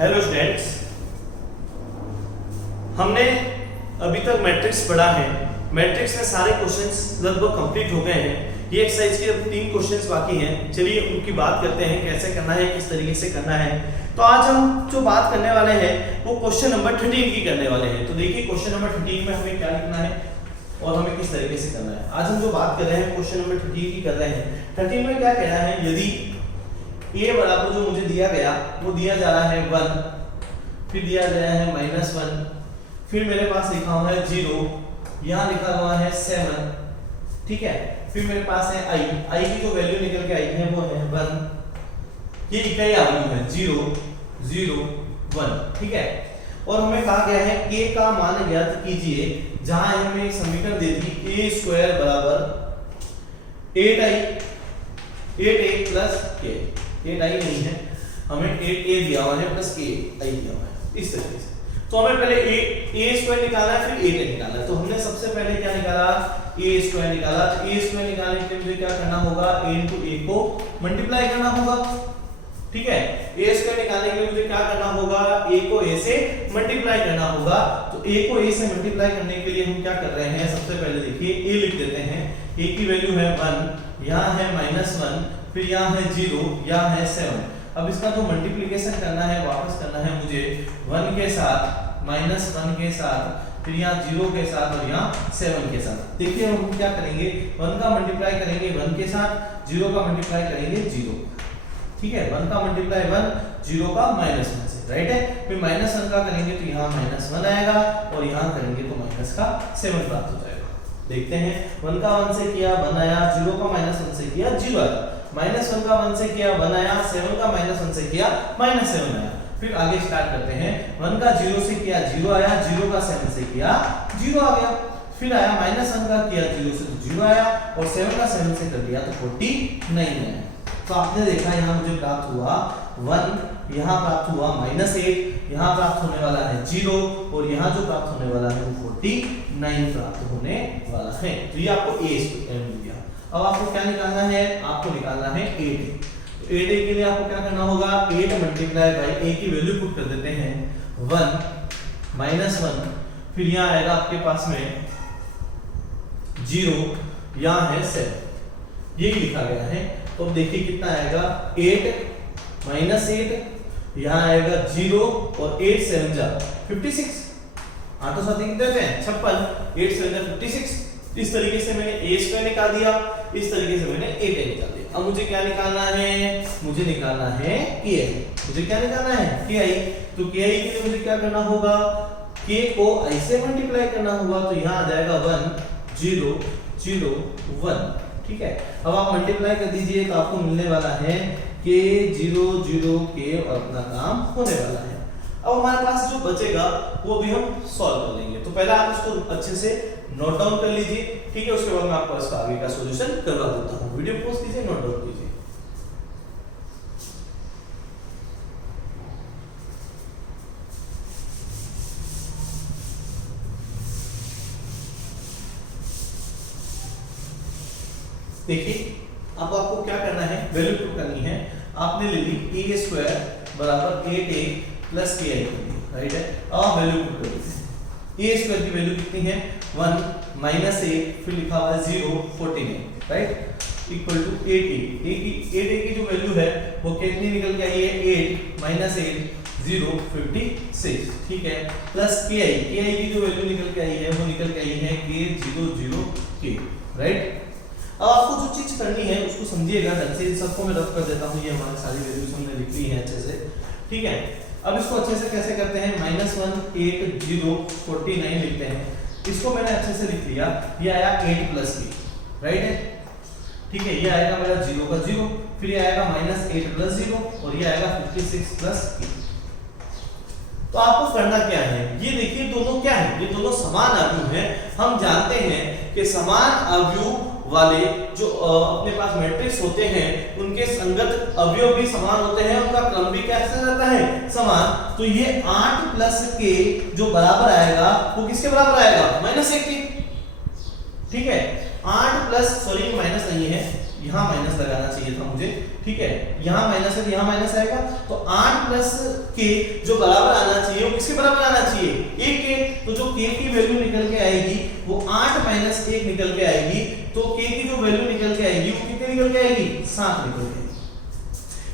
Hello students, हमने अभी तक मैट्रिक्स पढ़ा है। मैट्रिक्स में सारे क्वेश्चंस लगभग कंप्लीट हो गए हैं। ये एक्सरसाइज के अब 3 क्वेश्चंस बाकी हैं। चलिए उनकी बात करते हैं, कैसे करना है, किस तरीके से करना है। तो आज हम जो बात करने वाले हैं वो क्वेश्चन नंबर 13 की करने वाले हैं। तो देखिए क्वेश्चन नंबर 13 में हमें क्या लिखना है और हमें किस तरीके से करना है। आज हम जो बात कर रहे हैं क्वेश्चन नंबर 13 की कर रहे हैं। 13 में क्या कहना है, यदि a बराबर जो मुझे दिया गया वो दिया जा रहा है 1, फिर दिया गया है -1, फिर मेरे पास लिखा हुआ है 0, यहाँ लिखा हुआ है 7, ठीक है। फिर मेरे पास है i की जो वैल्यू निकल के आई है वो है 1, ये इकाई वैल्यू है 0 0 1, ठीक है। और हमें कहा गया है k का मान ज्ञात कीजिए, जहां हमें समीकरण दे दी a² बराबर 8a प्लस k। 8i नहीं है, हमें 8a दिया हुआ है प्लस k i दिया हुआ है, इस तरीके से। तो हमें पहले a² निकालना है, फिर 8a निकालना है। तो हमने सबसे पहले क्या निकाला, a² निकाला। तो a² निकालने के लिए मुझे क्या करना होगा, a into a को मल्टीप्लाई करना होगा, ठीक है। a² निकालने के लिए मुझे क्या करना होगा, a को a से मल्टीप्लाई करना होगा। तो a को a से मल्टीप्लाई करने के लिए हम क्या कर रहे हैं, सबसे पहले देखिए a लिख देते हैं। a की वैल्यू है 1, यहाँ है -1, फिर यहाँ है 0, यहाँ है 7। अब इसका जो मल्टीप्लिकेशन करना है, वापस करना है मुझे 1 के साथ, -1 के साथ, फिर यहाँ 0 के साथ और यहाँ 7 के साथ। देखिए हम क्या करेंगे, 1 का मल्टीप्लाई करेंगे 1 के साथ, 0 का मल्टीप्लाई करेंगे 0, ठीक है। 1 का मल्टीप्लाई 1, 0 का -1 से, राइट है। फिर -1 का करेंगे तो यहाँ -1 आएगा और यहाँ करेंगे तो माइनस का 7 प्राप्त हो जाएगा। देखते हैं, 1 का 1 से किया 1 आया, 0 का -1 से किया 0 आया, -1 का 1 से किया 1 आया, 7 का -1 से किया -7 आया। फिर आगे स्टार्ट करते हैं, 1 का 0 से किया 0 आया, 0 का 7 से किया 0 आ गया। फिर आया -1 का किया 0 से तो 0 आया और 7 का 7 से कर दिया तो 49 आया। तो आपने देखा यहाँ मुझे प्राप्त हुआ 1, यहाँ प्राप्त हुआ -8, यहाँ प्राप्त होने वाला है 0 और यहाँ जो प्राप्त होने वाला है वो 49 प्राप्त होने वाला है। तो ये आपको a मिल गया। अब आपको क्या निकालना है, आपको निकालना है 8a। तो 8a के लिए आपको क्या करना होगा, 8 मल्टीप्लाई बाई a की वैल्यू पुट कर देते हैं 1 -1, फिर यहाँ आएगा आपके पास में 0, यहाँ है 7, ये लिखा गया है। तो देखिए कितना आएगा, 8 -8, यहाँ आएगा 0 और 8 7 जा 56, आठों साथ कितने थे 56, 8 7 जा 56। इस तरीके से मैंने a² निकाल दिया, इस तरीके से मैंने 8a निकाल दिया। अब मुझे क्या निकालना है, मुझे निकालना है ki। मुझे क्या निकालना है, ki। तो ki के लिए मुझे क्या करना होगा, k को i से मल्टीप्लाई करना होगा। तो यहाँ आ जाएगा 1 0 0 1, ठीक है। अब आप मल्टीप्लाई कर दीजिए तो आपको मिलने वाला है k 0 0 k और अपना काम होने वाला है। अब हमारे पास जो बचेगा वो भी हम सॉल्व कर लेंगे। तो पहले आप इसको अच्छे से नोट डाउन कर लीजिए, ठीक है। उसके बाद मैं आपको इसका आगे का सॉल्यूशन करवा देता हूं। वीडियो पॉज कीजिए, नोट डाउन कीजिए। देखिए अब आपको क्या करना है, वैल्यू पुट करनी है। आपने ले ली a² बराबर 8a प्लस ki, राइट है। अब वैल्यू पुट कर देते हैं। a² की वैल्यू कितनी है, 1 -8, फिर लिखा हुआ है 0 49, राइट, इक्वल टू 8a की जो वैल्यू है वो कितनी निकल के आई है, 8 -8 0 56, ठीक है, प्लस ki की जो वैल्यू निकल के आई है वो निकल के आई है k 0 0 k, राइट। अब आपको जो चीज करनी है उसको समझिएगा ढंग से। इन सबको मैं रफ कर देता हूं, ये हमारी सारी वैल्यूज हमने लिख ली है अच्छे से, ठीक है। अब इसको अच्छे से कैसे करते हैं, -1 8 0 49 लिखते हैं। इसको मैंने अच्छे से लिख लिया, ये आया 8 प्लस k, राइट है, ठीक है। ये आएगा मेरा 0 का 0, फिर ये आएगा -8 प्लस 0 और ये आएगा 56 प्लस k। तो आपको करना क्या है, ये देखिए दोनों क्या है, ये दोनों समान अवयव हैं। हम जानते हैं कि समान अवयव वाले जो अपने पास मैट्रिक्स होते हैं उनके संगत अवयव भी समान होते हैं, उनका क्रम भी कैसे रहता है, समान। तो ये 8 प्लस k जो बराबर आएगा वो किसके बराबर आएगा, -1 के, ठीक है। 8 प्लस, सॉरी माइनस नहीं है, यहाँ माइनस लगाना चाहिए था मुझे, ठीक है, यहाँ माइनस है तो यहाँ माइनस आएगा, तो 8 प्लस के जो बराबर आना चाहिए वो किसके बराबर आना चाहिए, 1 के, तो जो k की वैल्यू निकल के आएगी वो 8 माइनस 1 निकल के आएगी, तो k की जो वैल्यू निकल के आएगी वो कितनी निकल के आएगी, 7 निकल के आएगी।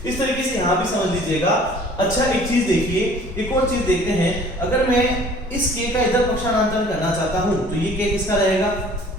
इस तरीके से यहाँ भी समझ लीजिएगा। अच्छा एक चीज देखिए, एक और चीज देखते हैं, अगर मैं इस k का इधर पक्षांतरण करना चाहता हूं तो ये k किसका रहेगा,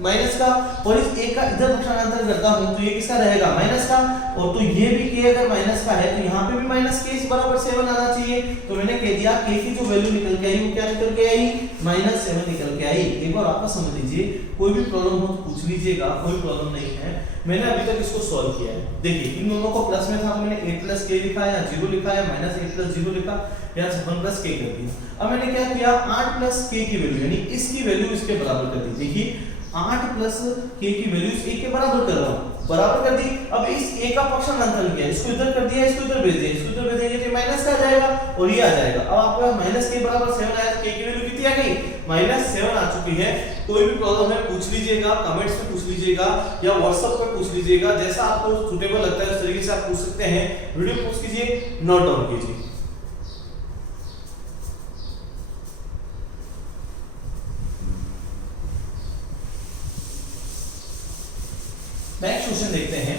माइनस का, और इस a का इधर पक्षांतरण करता हूं तो ये किसका रहेगा, माइनस का, और तो ये भी k अगर माइनस का है तो यहाँ पे भी माइनस k बराबर 7 आना चाहिए। तो मैंने कह दिया k की जो वैल्यू निकल के आई वो क्या निकल के आई, -7 निकल के आई। एक बार आपको समझ लीजिए, कोई भी प्रॉब्लम हो तो पूछ लीजिएगा, कोई प्रॉब्लम नहीं है। मैंने अभी तक इसको सॉल्व किया है, देखिए इन दोनों को प्लस में था तो मैंने 8 प्लस k लिखा या 0 लिखा या -8 प्लस 0 लिखा या 7 प्लस k कर दिया। अब मैंने क्या किया, 8 प्लस k की वैल्यू यानी इसकी वैल्यू इसके बराबर कर दी। देखिए 8 प्लस k की वैल्यू इस a के बराबर कर रहा हूं, बराबर कर दी। अब इस a का पक्षांतरण किया, इसको इधर कर दिया, इसको इधर भेज दिया, इसको इधर भेजेंगे तो माइनस का आ जाएगा और ये आ जाएगा। अब आपके पास माइनस के बराबर 7 आया, k की वैल्यू कितनी आ गई, -7 आ चुकी है। कोई भी प्रॉब्लम है पूछ लीजिएगा, कमेंट्स में पूछ लीजिएगा या व्हाट्सएप पे पूछ लीजिएगा, जैसा आपको सूटेबल लगता है उस तरीके से आप पूछ सकते हैं। वीडियो पॉज कीजिए, नोट डाउन कीजिए। नेक्स्ट क्वेश्चन देखते हैं।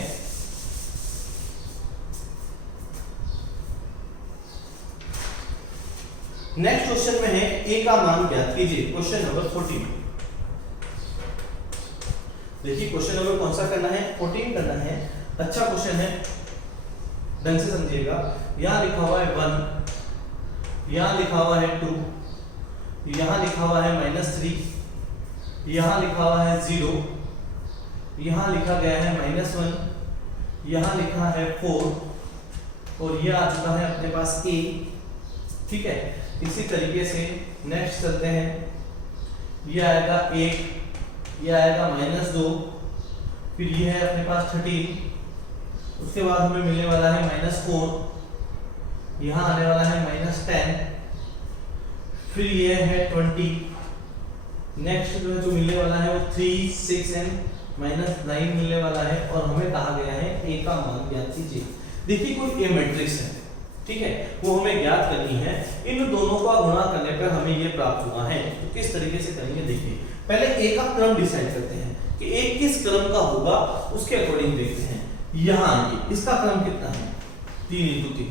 नेक्स्ट क्वेश्चन में है a का मान ज्ञात कीजिए, क्वेश्चन नंबर 14। देखिए क्वेश्चन नंबर कौन सा करना है, 14 करना है। अच्छा क्वेश्चन है, ढंग से समझिएगा। यहां लिखा हुआ है 1, यहां लिखा हुआ है 2, यहां लिखा हुआ है -3, यहां लिखा हुआ है 0, यहां लिखा गया है -1, यहां लिखा है 4 और ये आ चुका है अपने पास a, ठीक है। इसी तरीके से नेक्स्ट चलते हैं, ये आएगा 1, ये आएगा -2, फिर ये है अपने पास 13, उसके बाद हमें मिलने वाला है -4, यहाँ आने वाला है -10, फिर ये है 20, नेक्स्ट जो मिलने वाला है वो 3, 6 एंड -9 मिलने वाला है और हमें कहा गया है a का मान ज्ञात कीजिए। देखिए कोई a मैट्रिक्स है, ठीक है, वो हमें ज्ञात करनी है। इन दोनों का गुणा करने पर हमें ये प्राप्त हुआ है, तो किस तरीके से करेंगे देखिए। पहले a का क्रम डिसाइड करते हैं कि a किस क्रम का होगा, उसके अकॉर्डिंग देखते हैं। यहाँ आइए, इसका क्रम कितना है, 3 × 3।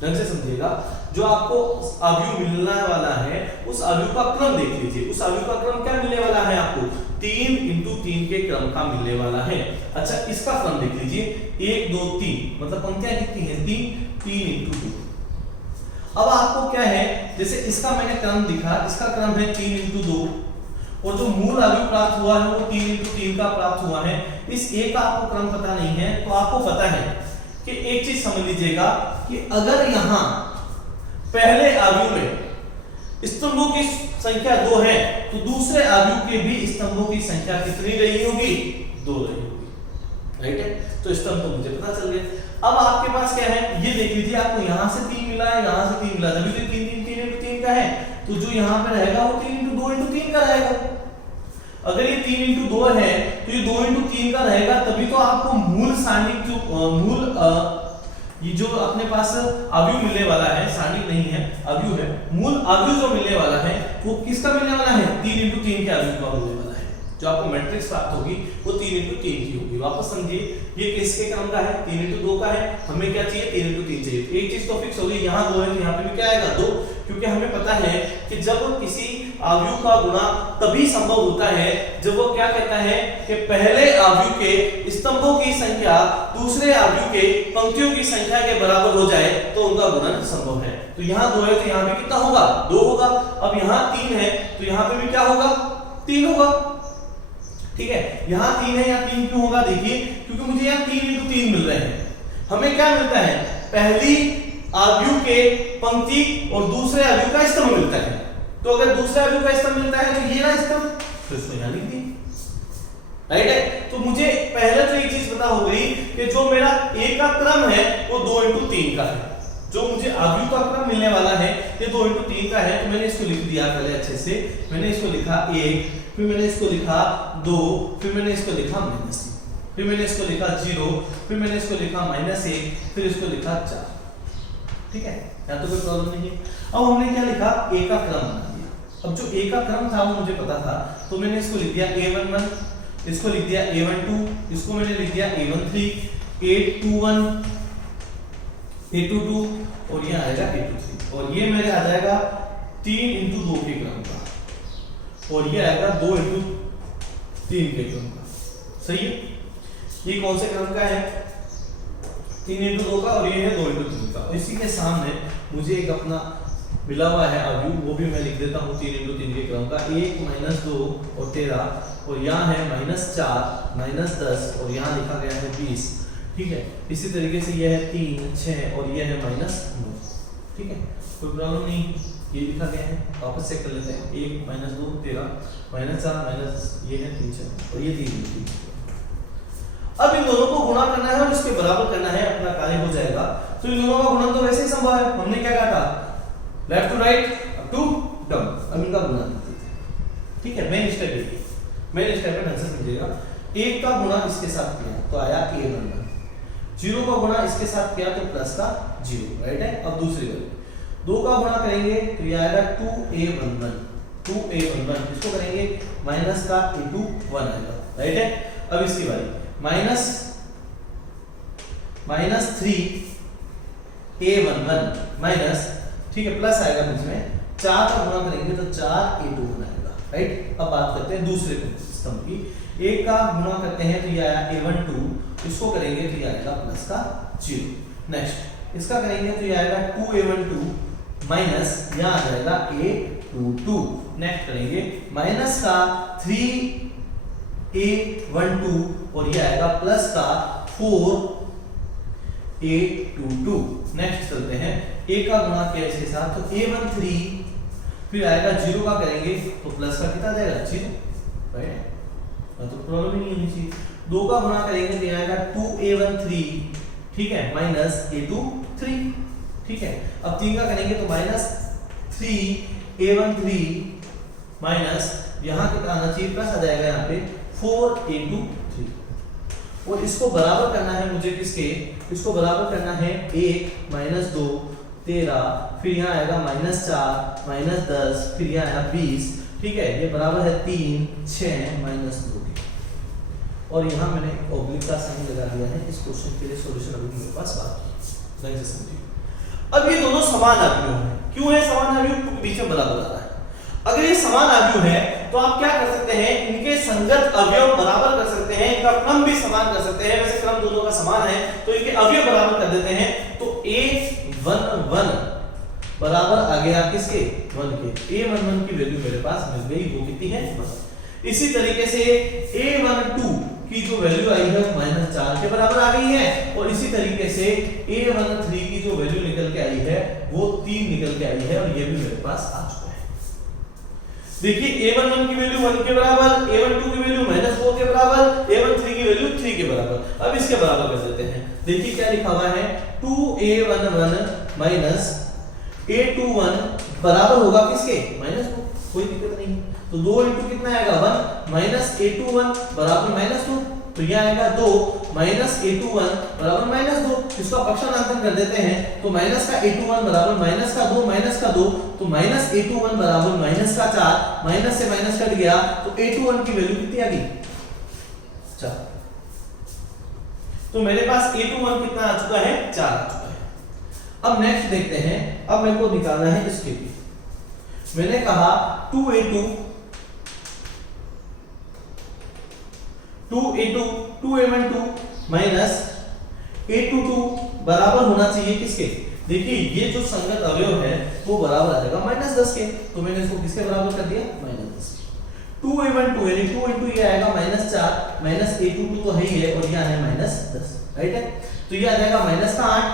ढंग से समझिएगा, जो आपको अवयव मिलने वाला है उस अवयव का क्रम देख लीजिए। उस अवयव का क्रम क्या मिलने वाला है आपको, 3 × 3 के क्रम का मिलने वाला है। अच्छा इसका क्रम देख लीजिए, 1 2 3, मतलब पंक्तियां कितनी हैं, 3 × 2। अब आपको क्या है, जैसे इसका मैंने क्रम दिखा, इसका क्रम है 3 × 2 और जो मूल अवयव प्राप्त हुआ है वो 3 × 3 का प्राप्त हुआ है। इस a का आपको क्रम पता नहीं है, तो आपको पता है कि एक चीज समझ लीजिएगा कि अगर यहां पहले अवयव में स्तंभों की संख्या 2 है तो दूसरे अवयव के भी स्तंभों की संख्या कितनी रही होगी, 2 रही होगी, राइट है। तो स्तंभ तो मुझे पता चल गया। अब आपके पास क्या है, ये देख लीजिए, आपको यहां से 3 मिला है, यहां से 3 मिला, तभी तो 3 × 3 का है, तो जो यहां पे रहेगा वो 3 × 2 × 3 का रहेगा। अगर ये 3 × 2 है तो ये 2 × 3 का रहेगा, तभी तो आपको मूल सारणिक जो ये जो अपने पास अवयव मिलने वाला है, सारणिक नहीं है अवयव है, मूल अवयव जो मिलने वाला है वो किसका मिलने वाला है, 3 × 3 के अवयव का मिलने वाला है। जो आपको मैट्रिक्स प्राप्त होगी वो 3 × 3 की होगी। वापस समझिए, ये किसके क्रम का है, 3 × 2 का है, हमें क्या चाहिए, 3 × 3 चाहिए। एक चीज तो फिक्स हो गई, यहाँ 2 है तो यहाँ पे भी क्या आएगा, 2, क्योंकि हमें पता है कि जब किसी अवयव का गुणा तभी संभव होता है जब वो क्या कहता है कि पहले अवयव के स्तंभों की संख्या दूसरे अवयव के पंक्तियों की संख्या के बराबर हो जाए तो उनका गुणन संभव है। तो यहाँ 2 है तो यहाँ पे कितना होगा, 2 होगा। अब यहाँ 3 है तो यहाँ पे भी क्या होगा, 3 होगा, ठीक है। यहाँ 3 है, यहाँ 3 क्यों होगा, देखिए क्योंकि मुझे यहाँ 3 × 3 मिल रहे हैं। हमें क्या मिलता है, पहली अवयव के पंक्ति और दूसरे अवयव का स्तंभ मिलता है। तो अगर दूसरे अवयव का स्तंभ मिलता है तो ये ना स्तंभ, तो इसको यहाँ लिख दी, राइट है। तो मुझे पहले तो एक चीज पता हो गई कि जो मेरा a का क्रम है वो 2 × 3 का है। जो मुझे अवयव का क्रम मिलने वाला है ये 2 × 3 का है, तो मैंने इसको लिख दिया पहले अच्छे से। मैंने इसको लिखा 1, फिर मैंने इसको लिखा 2, फिर मैंने इसको लिखा -3। फिर मैंने इसको लिखा 0, फिर मैंने इसको लिखा -1, फिर इसको लिखा 4। ठीक है, यहाँ तो कोई प्रॉब्लम नहीं है। अब हमने क्या लिखा, a का क्रम बना दिया। अब जो a का क्रम था वो मुझे पता था, तो मैंने इसको लिख दिया a11, इसको लिख दिया a12, इसको मैंने लिख दिया a13, a21, a22 और ये आएगा a23, और ये मेरे आ जाएगा 3 × 2 के क्रम का, और ये आएगा 2 × 3 के क्रम का। सही है, ये कौन से क्रम का है, 3 × 2 का, और ये है 2 × 3 का। और इसी के सामने मुझे एक अपना मिला हुआ है अवयव, वो भी मैं लिख देता हूँ 3 × 3 के क्रम का, 1 - 2 और 13, और यहाँ है -4 -10 और यहाँ लिखा गया है 20। ठीक है, इसी तरीके से ये है 3 6 और ये है -9। ठीक है, कोई प्रॉब्लम नहीं, ये लिखा गया है। वापस चेक कर लेते हैं, 1 - 2 13 -4 ये है 3 6 और ये 3 3। अब इन दोनों को गुणा करना है और इसके बराबर करना है, अपना कार्य हो जाएगा। तो इन दोनों का गुणन तो वैसे ही संभव है, हमने क्या कहा था, left to right up to down, अब इनका गुणा करते हैं। ठीक है, मेन स्टेप ये, मेन स्टेप पे ढंग से समझिएगा। 1 का गुणा इसके साथ किया तो आया a11, 0 का गुणा इसके साथ किया तो प्लस का 0, राइट है। अब दूसरी वाली 2 का गुणा करेंगे तो ये आएगा 2a11, 2a11, इसको करेंगे माइनस का a21 आएगा, राइट है। अब इसकी बारी -3a11 माइनस, ठीक है, प्लस आएगा बीच में, 4 का गुणा करेंगे तो 4a21 आएगा, राइट। अब बात करते हैं दूसरे स्तंभ की। 1 का गुणा करते हैं तो ये आया a12, इसको करेंगे तो ये आएगा प्लस का 0। नेक्स्ट इसका करेंगे तो ये आएगा 2a12 माइनस यहाँ आ जाएगा a22। नेक्स्ट करेंगे माइनस का 3a12 और ये आएगा प्लस का 4a22। नेक्स्ट चलते हैं, a का गुणा किया इसके साथ तो a13, फिर आएगा 0 का करेंगे तो प्लस का कितना आ जाएगा 0, राइट, तो प्रॉब्लम ही नहीं चाहिए। 2 का गुणा करेंगे तो आएगा 2a13, ठीक है, माइनस a23, ठीक है। अब 3 का करेंगे तो -3a13 माइनस यहाँ कितना आना चाहिए, प्लस आ जाएगा यहाँ पे 4a23, और इसको बराबर करना है मुझे किसके, इसको बराबर करना है 1 - 2 13, फिर यहाँ आएगा -4 -10, फिर यहाँ आएगा 20, ठीक है, ये बराबर है 3 6 -2 के। और यहाँ मैंने ऑब्लिक का साइन लगा दिया है। इस क्वेश्चन के लिए सॉल्यूशन अभी मेरे पास बाकी है, समझिए। अब ये दोनों समान अवयव हैं, क्यों है समान अवयव, क्योंकि बीच में बराबर आ रहा है। अगर ये समान अवयव है तो आप क्या कर सकते हैं, इनके संगत अवयव बराबर कर सकते हैं, इनका क्रम भी समान कर सकते हैं। वैसे क्रम दोनों का समान है तो इनके अवयव बराबर कर देते हैं। तो a11 बराबर आ गया किसके, 1 के। a11 की वैल्यू मेरे पास मिल गई, वो कितनी है 1। इसी तरीके से a12 की जो वैल्यू आई है वो -4 के बराबर आ गई है, और इसी तरीके से a13 की जो वैल्यू निकल के आई है वो 3 निकल के आई है, और ये भी मेरे पास आ चुका है। देखिए a11 की वैल्यू 1 के बराबर, a12 की वैल्यू -4 के बराबर, a13 की वैल्यू 3 के बराबर। अब इसके बराबर कर देते हैं। देखिए क्या लिखा हुआ है, 2a11 माइनस a21 बराबर होगा किसके, -2, कोई दिक्कत नहीं। तो 2 × कितना आएगा 1 माइनस a21 बराबर -2, तो ये आएगा 2 माइनस a21 बराबर -2। इसका पक्षांतर कर देते हैं तो माइनस का a21 बराबर माइनस का 2 माइनस का 2, तो माइनस a21 बराबर माइनस का 4, माइनस से माइनस कट गया तो a21 की वैल्यू कितनी आ गई 4। तो मेरे पास a21 कितना आ चुका है 4 आ चुका है। अब नेक्स्ट देखते हैं, अब मेरे को निकालना है इसके लिए। मैंने कहा 2a12 माइनस a22 बराबर होना चाहिए किसके, देखिए ये जो संगत अवयव है वो बराबर आ जाएगा -10 के, तो मैंने इसको किसके बराबर कर दिया -10 के। 2a12 यानी 2 × ये आएगा -4 माइनस a22 तो है ही है, और यहाँ है -10, राइट है। तो ये आ जाएगा -8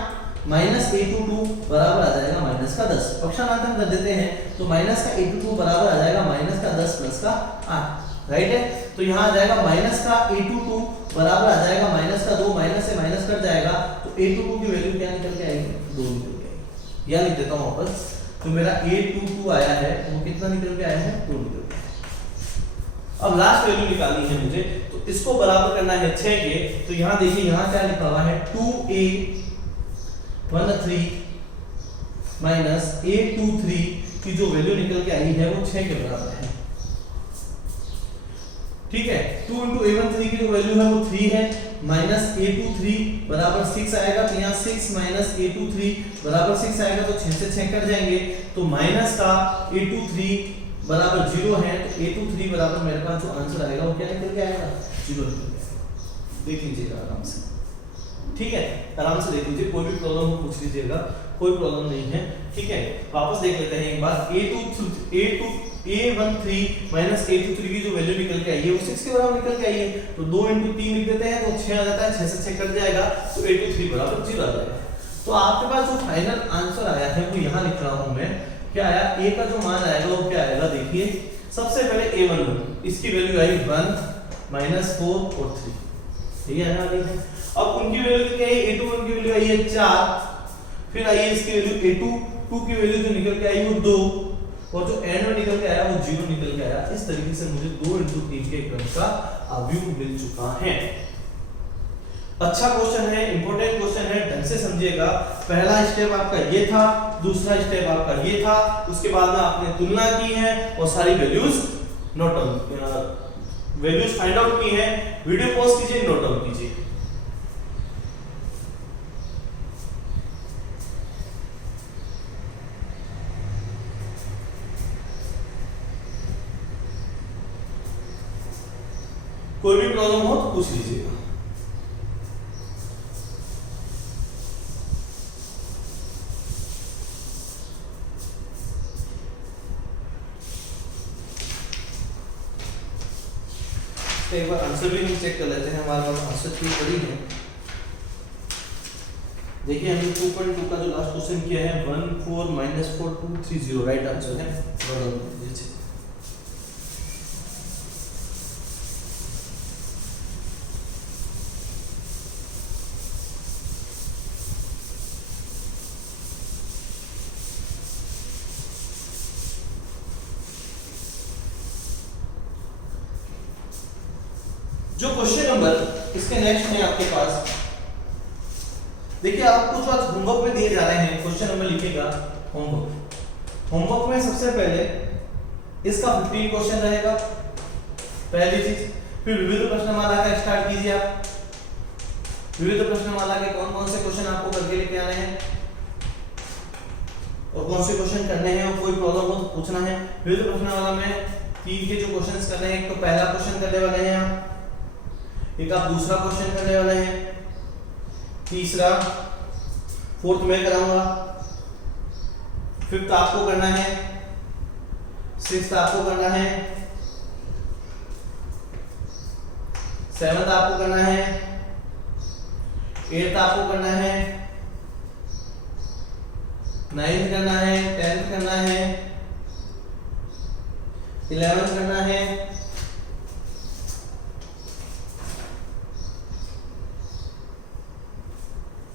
माइनस a22 बराबर आ जाएगा -10। पक्षांतर कर देते हैं तो माइनस का a22 बराबर आ जाएगा -10 प्लस का 8, राइट है। तो यहाँ आ जाएगा माइनस का a22 बराबर आ जाएगा -2, माइनस से माइनस कट जाएगा तो a22 की वैल्यू क्या निकल के आएगी 2 निकल के आएगी। यह लिख देता हूँ वापस, तो मेरा a22 आया है वो कितना निकल के आया है 2 निकल के। अब लास्ट वैल्यू निकालनी है मुझे, तो तो इसको बराबर करना है 6 के, तो यहाँ देखिए यहाँ क्या लिखा हुआ है 2a13 माइनस a23 की जो वैल्यू निकल के आई है वो 6 के बराबर है। ठीक है, 2 into a13 की जो वैल्यू है वो 3 है, माइनस a23 बराबर 6 आएगा, तो यहाँ 6 माइनस a23 बराबर 6 आएगा, तो 6 से 6 कट जाएंगे, तो माइनस का a23 बराबर 0 है, तो a23 बराबर मेरे पास जो आंसर आएगा वो क्या निकल के आएगा 0 निकल के आएगा। देख लीजिएगा आराम से, ठीक है, आराम से देख लीजिए, कोई भी प्रॉब्लम हो पूछ लीजिएगा, कोई प्रॉब्लम नहीं है। ठीक है, वापस देख लेते हैं एक बार, a13 माइनस a23 की जो वैल्यू निकल के आई है वो 6 के बराबर निकल के आई है, तो 2 into 3 लिख देते हैं तो 6 आ जाता है, 6 से 6 कट जाएगा, तो a23 बराबर 0 आ जाएगा। तो आपके पास जो फाइनल आंसर आया है वो यहाँ लिख रहा हूँ मैं, क्या आया, a का जो मान आएगा वो क्या आएगा, देखिए सबसे पहले a11 इसकी वैल्यू आई 1 माइनस 4 और 3, ठीक है ना। अब उनकी वैल्यू क्या है, a21 की वैल्यू आई है 4, फिर आई है इसकी वैल्यू a22 की वैल्यू जो निकल के आई वो 2, और जो एंड में निकल के आया वो 0 निकल के आया। इस तरीके से मुझे 2 into 3 के क्रम का अवयव मिल चुका है। अच्छा क्वेश्चन है, इंपॉर्टेंट क्वेश्चन है, ढंग से समझिएगा। पहला स्टेप आपका ये था, दूसरा स्टेप आपका ये था, उसके बाद में आपने तुलना की है और सारी values note down values find out की है। वीडियो पॉज कीजिए, नोट डाउन कीजिए। कोई भी प्रॉब्लम हो तो पूछ लीजिएगा। एक बार आंसर भी हम चेक कर लेते हैं, हमारे पास आंसर की पड़ी है। देखिए हमने 2.2 का जो लास्ट क्वेश्चन किया है 1 4 - 4 2 3 0 राइट आंसर है। जो क्वेश्चन नंबर इसके नेक्स्ट में आपके पास देखिए, आपको जो आज होमवर्क में दिए जा रहे हैं, क्वेश्चन नंबर लिखिएगा होमवर्क में सबसे पहले इसका 15 क्वेश्चन रहेगा, पहली चीज। फिर विविध प्रश्नमाला का स्टार्ट कीजिए आप। विविध प्रश्नमाला के कौन कौन से क्वेश्चन आपको करके लेके आने हैं और कौन से क्वेश्चन करने हैं, और कोई प्रॉब्लम हो तो पूछना है। विविध प्रश्नमाला में 3 के जो क्वेश्चंस करने हैं, एक तो पहला क्वेश्चन करने वाले हैं आप, एक आप दूसरा क्वेश्चन करने वाले हैं, तीसरा फोर्थ में कराऊंगा, फिफ्थ आपको करना है, सिक्स्थ आपको करना है, सेवंथ आपको करना है, एट्थ आपको करना है, नाइन्थ करना है, 10th करना है, 11th करना है,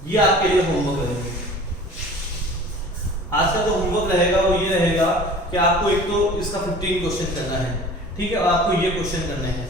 ये आपके लिए होमवर्क रहेगा। आज का जो होमवर्क रहेगा वो ये रहेगा कि आपको एक तो इसका 15 क्वेश्चन करना है, ठीक है, और आपको ये क्वेश्चन करने हैं।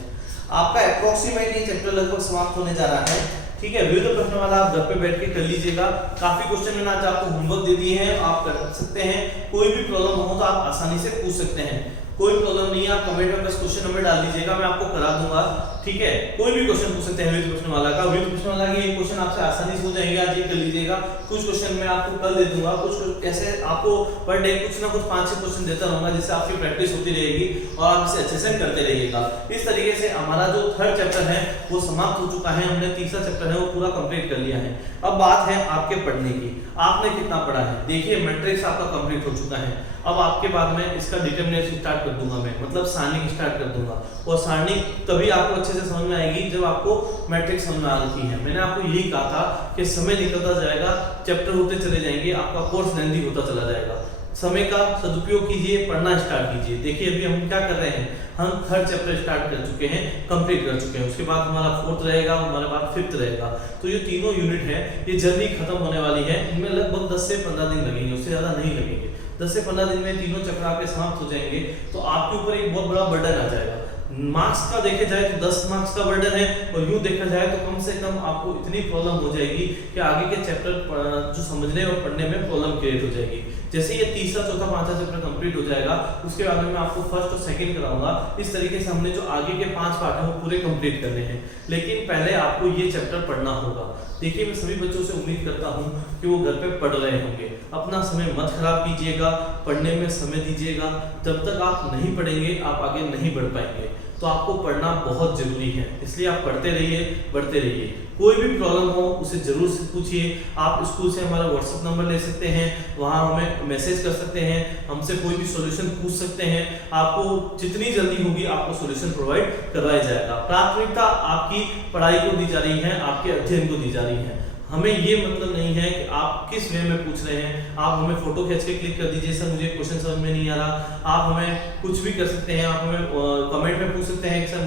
आपका अप्रोक्सीमेट ये चैप्टर लगभग समाप्त होने जा रहा है, ठीक है। विविध प्रश्नमाला आप घर पे बैठ के कर लीजिएगा। काफी क्वेश्चन मैंने आज आपको होमवर्क दे दिए हैं, आप कर सकते हैं। कोई भी प्रॉब्लम हो तो आप आसानी से पूछ सकते हैं, कोई प्रॉब्लम नहीं है। आप कमेंट में बस क्वेश्चन नंबर डाल दीजिएगा, मैं आपको करा दूंगा, ठीक है। कोई भी क्वेश्चन पूछ सकते हैं विविध प्रश्नमाला का। विविध प्रश्नमाला के ये क्वेश्चन आपसे आसानी से हो जाएंगे, आज ये कर लीजिएगा। कुछ क्वेश्चन मैं आपको कल दे दूंगा, कुछ ऐसे आपको पर डे कुछ ना कुछ 5-6 क्वेश्चन देता रहूंगा, जिससे आपकी प्रैक्टिस होती रहेगी और आप इसे अच्छे से करते रहिएगा। इस तरीके से हमारा जो थर्ड चैप्टर है वो समाप्त हो चुका है, हमने तीसरा चैप्टर है वो पूरा कंप्लीट कर लिया है। अब बात है आपके पढ़ने की, आपने कितना पढ़ा है। देखिए मैट्रिक्स आपका कंप्लीट हो चुका है, अब आपके बाद में इसका डिटरमिनेशन स्टार्ट कर दूंगा मैं, मतलब सारणी स्टार्ट कर दूंगा। और सारणी तभी आपको अच्छे से समझ में आएगी जब आपको मैट्रिक्स समझ में आ रही है। मैंने आपको यही कहा था कि समय निकलता जाएगा, चैप्टर होते चले जाएंगे, आपका कोर्स लेंथी होता चला जाएगा। समय का सदुपयोग कीजिए, पढ़ना स्टार्ट कीजिए। देखिए अभी हम क्या कर रहे हैं, हम थर्ड चैप्टर स्टार्ट कर चुके हैं, कंप्लीट कर चुके हैं। उसके बाद हमारा फोर्थ रहेगा, हमारे बाद फिफ्थ रहेगा। तो ये तीनों यूनिट है, ये जल्दी खत्म होने वाली है। इनमें लगभग 10 से 15 दिन लगेंगे, उससे ज्यादा नहीं लगेंगे। 10 से 15 दिन में तीनों चैप्टर आपके समाप्त हो जाएंगे, तो आपके ऊपर एक बहुत बड़ा बर्डन आ जाएगा। मार्क्स का देखे जाए तो 10 मार्क्स का बर्डन है, और यूं देखा जाए तो कम से कम आपको इतनी प्रॉब्लम हो जाएगी कि आगे के चैप्टर जो समझने और पढ़ने में प्रॉब्लम क्रिएट हो जाएगी। जैसे ये तीसरा चौथा पांचवा चैप्टर कंप्लीट हो जाएगा, उसके बाद में मैं आपको फर्स्ट और सेकंड कराऊंगा। इस तरीके से हमने जो आगे के 5 पार्ट है वो पूरे कंप्लीट करने हैं, लेकिन पहले आपको ये चैप्टर पढ़ना होगा। देखिए, मैं सभी बच्चों से उम्मीद करता हूँ कि वो घर पे पढ़ रहे होंगे। अपना समय मत खराब कीजिएगा, पढ़ने में समय दीजिएगा। जब तक आप नहीं पढ़ेंगे आप आगे नहीं बढ़ पाएंगे। तो आपको पढ़ना बहुत जरूरी है, इसलिए आप पढ़ते रहिए, बढ़ते रहिए। कोई भी प्रॉब्लम हो उसे जरूर से पूछिए। आप स्कूल से हमारा व्हाट्सएप नंबर ले सकते हैं, वहां हमें मैसेज कर सकते हैं, हमसे कोई भी सॉल्यूशन पूछ सकते हैं। आपको जितनी जल्दी होगी आपको सॉल्यूशन प्रोवाइड करवाया जाएगा। प्राथमिकता आपकी पढ़ाई को दी जा रही है, आपके अध्ययन को दी जा रही है। हमें ये मतलब नहीं है कि आप किस वे में पूछ रहे हैं। आप हमें फोटो खींच के क्लिक कर दीजिए, सर मुझे क्वेश्चन समझ में नहीं आ रहा। आप हमें कुछ भी कर सकते हैं, आप हमें कमेंट में पूछ सकते हैं कि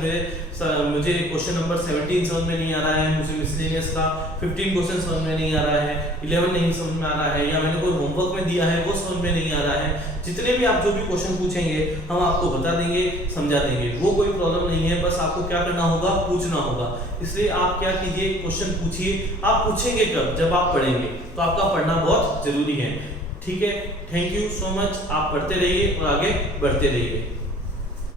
मुझे क्वेश्चन नंबर 17 समझ में नहीं आ रहा है, मुझे मिसलेनियस का 15 क्वेश्चन समझ में नहीं आ रहा है, 11 नहीं समझ में आ रहा है, या मैंने कोई होमवर्क में दिया है वो समझ में नहीं आ रहा है। जितने भी आप जो भी क्वेश्चन पूछेंगे हम आपको बता देंगे, समझा देंगे। वो कोई प्रॉब्लम नहीं है, बस आपको क्या करना होगा, पूछना होगा। इसलिए आप क्या कीजिए, क्वेश्चन पूछिए। आप पूछेंगे कब, जब आप पढ़ेंगे, तो आपका पढ़ना बहुत जरूरी है। ठीक है, थैंक यू सो मच। आप पढ़ते रहिए और आगे बढ़ते रहिए।